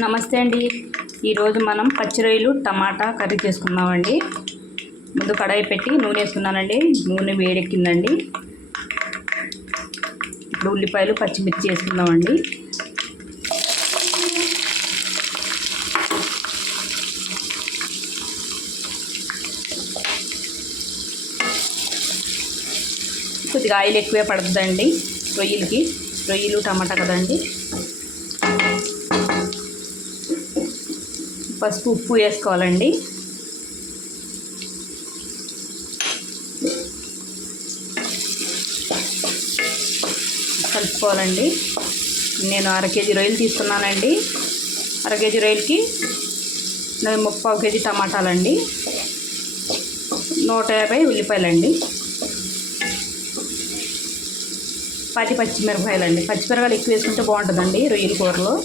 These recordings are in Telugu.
నమస్తే అండి. ఈరోజు మనం పచ్చి రొయ్యలు టమాటా కర్రీ చేసుకుందామండి. ముందు కడాయి పెట్టి నూనె వేసుకున్నానండి. నూనె వేడెక్కిందండి. ఇప్పుడు ఉల్లిపాయలు పచ్చిమిర్చి వేసుకుందామండి. కొద్దిగా ఆయిల్ ఎక్కువే పడుతుందండి రొయ్యలకి. రొయ్యలు టమాటా కదండి. పసుపు ఉప్పు వేసుకోవాలండి. కలుపుకోవాలండి. నేను అర కేజీ రొయ్యలు తీసుకున్నానండి. అర కేజీ రొయ్యలకి నేను ముప్పావు కేజీ టమాటాలండి. నూట యాభై ఉల్లిపాయలండి. పది పచ్చిమిరపకాయలండి. పచ్చిమిరపకాయలు ఎక్కువ వేసుకుంటే బాగుంటుందండి రొయ్యల కూరలో.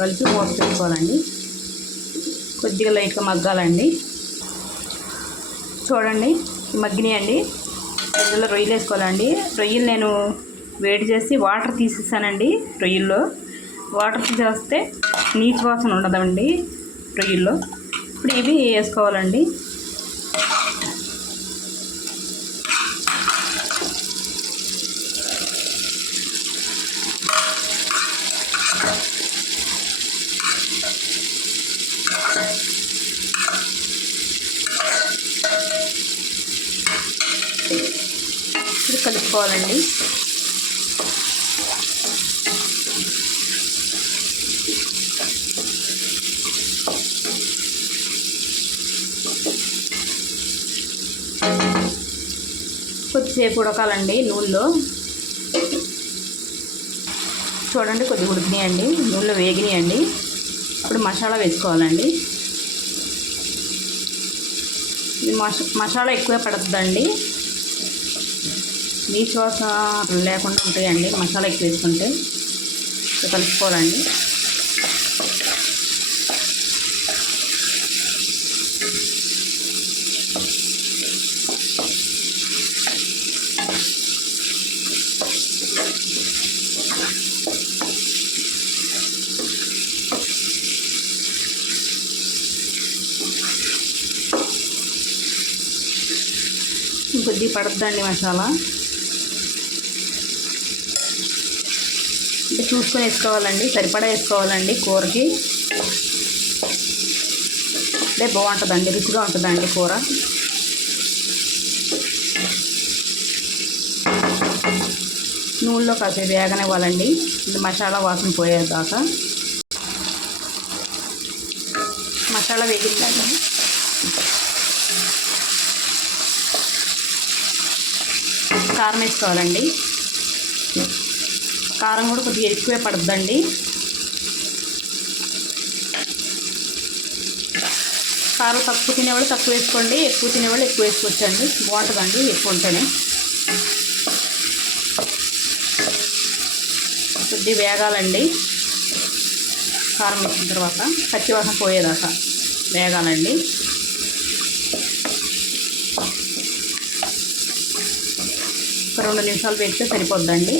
కలిపి మూత పెట్టుకోవాలండి. కొద్దిగా లైట్గా మగ్గాలండి. చూడండి మగ్గినాయండి. ఇందులో రొయ్యలు వేసుకోవాలండి. రొయ్యలు నేను వేడి చేసి వాటర్ తీసేసానండి రొయ్యల్లో. వాటర్ తీసేస్తే నీచు వాసన ఉండదండి రొయ్యల్లో. ఇప్పుడు ఇవి వేసుకోవాలండి. ఇప్పుడు కలుపుకోవాలండి. కొద్దిసేపు ఉడకాలండి నూనెలో. చూడండి కొద్దిగా ఉడికినాయండి నూనెలో వేగినాయండి. ఇప్పుడు మసాలా వేసుకోవాలండి. ఇది మస మసాలా ఎక్కువ పడుతుందండి మీ వాసన లేకుండా ఉంటాయండి. మసాలా ఎక్కువ వేసుకుంటే కలుపుకోవాలండి. కొద్దిగా పడుతుందండి మసాలా. చూసుకొని వేసుకోవాలండి. సరిపడా వేసుకోవాలండి కూరకి. అంటే బాగుంటుందండి రుచిగా ఉంటుందండి కూర. నూనెలో కాసేపు వేగనివ్వాలండి. ఇది మసాలా వాసన పోయేదాకా. మసాలా వేగిందండి. కారం వేసుకోవాలండి. కారం కూడా కొద్దిగా ఎక్కువే పడుతుందండి కారం తక్కువ తినేవాళ్ళు తక్కువ వేసుకోండి ఎక్కువ తినేవాళ్ళు ఎక్కువ వేసుకోవచ్చండి. బాగుంటుందండి ఎక్కువ ఉంటేనే. కొద్ది వేగాలండి. కారం వేసిన తర్వాత పచ్చివాసన పోయేదాకా వేగాలండి. ఒక రెండు నిమిషాలు వేస్తే సరిపోద్దండి.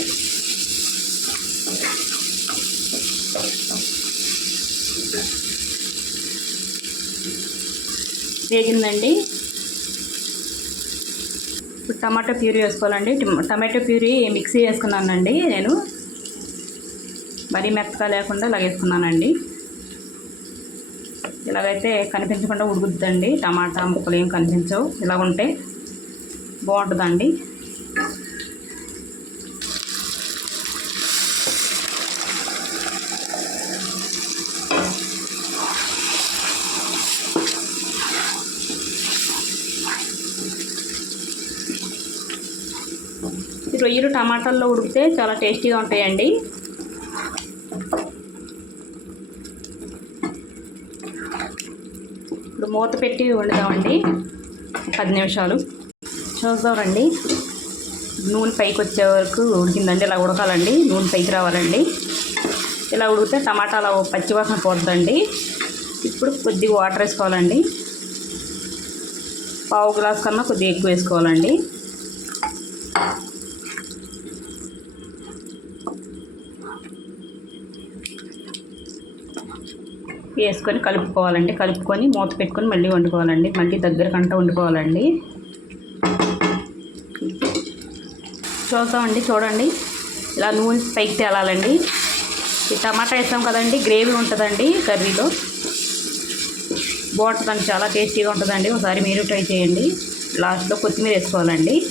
వేగిందండి. ఇప్పుడు టమాటో ప్యూరీ వేసుకోవాలండి. టమాటో ప్యూరీ మిక్సీ వేసుకున్నానండి నేను. మరీ మెత్తగా లేకుండా ఇలా వేసుకున్నానండి. ఇలాగైతే కనిపించకుండా ఉడుకుద్దండి. టమాటా ముక్కలు ఏం కనిపించవు. ఇలా ఉంటే బాగుంటుందండి. రొయ్యలు టమాటాల్లో ఉడికితే చాలా టేస్టీగా ఉంటాయండి. ఇప్పుడు మూత పెట్టి వండుదామండి. పది నిమిషాలు. చూద్దామండి. నూనె పైకి వచ్చే వరకు ఉడికిందండి. ఇలా ఉడకాలండి. నూనె పైకి రావాలండి. ఇలా ఉడికితే టమాటాల పచ్చివాసన పోతుందండి ఇప్పుడు కొద్దిగా వాటర్ వేసుకోవాలండి. పావు గ్లాస్ కన్నా కొద్దిగా ఎక్కువ వేసుకోవాలండి. వేసుకొని కలుపుకోవాలండి. కలుపుకొని మూత పెట్టుకొని మళ్ళీ వండుకోవాలండి. మళ్ళీ దగ్గర కంట వండుకోవాలండి. చూస్తామండి చూడండి. ఇలా నూనె పైకి తేలాలండి. ఈ టమాటా వేస్తాం కదండి గ్రేవీ ఉంటుందండి కర్రీలో. బాగుంటుందండి చాలా టేస్టీగా ఉంటుందండి. ఒకసారి మీరు ట్రై చేయండి. లాస్ట్లో కొత్తిమీర వేసుకోవాలండి.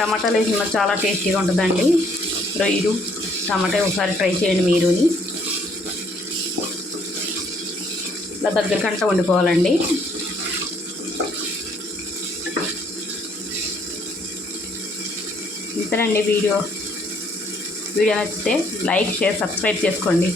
టమాటాలు వేసిన చాలా టేస్టీగా ఉంటుందండి. రొయ్యలు టమాటా ఒకసారి ట్రై చేయండి మీరుని. ఇలా దగ్గర కంట వండుకోవాలండి. ఇంతేనండి వీడియో. వీడియో నచ్చితే లైక్ షేర్ సబ్స్క్రైబ్ చేసుకోండి.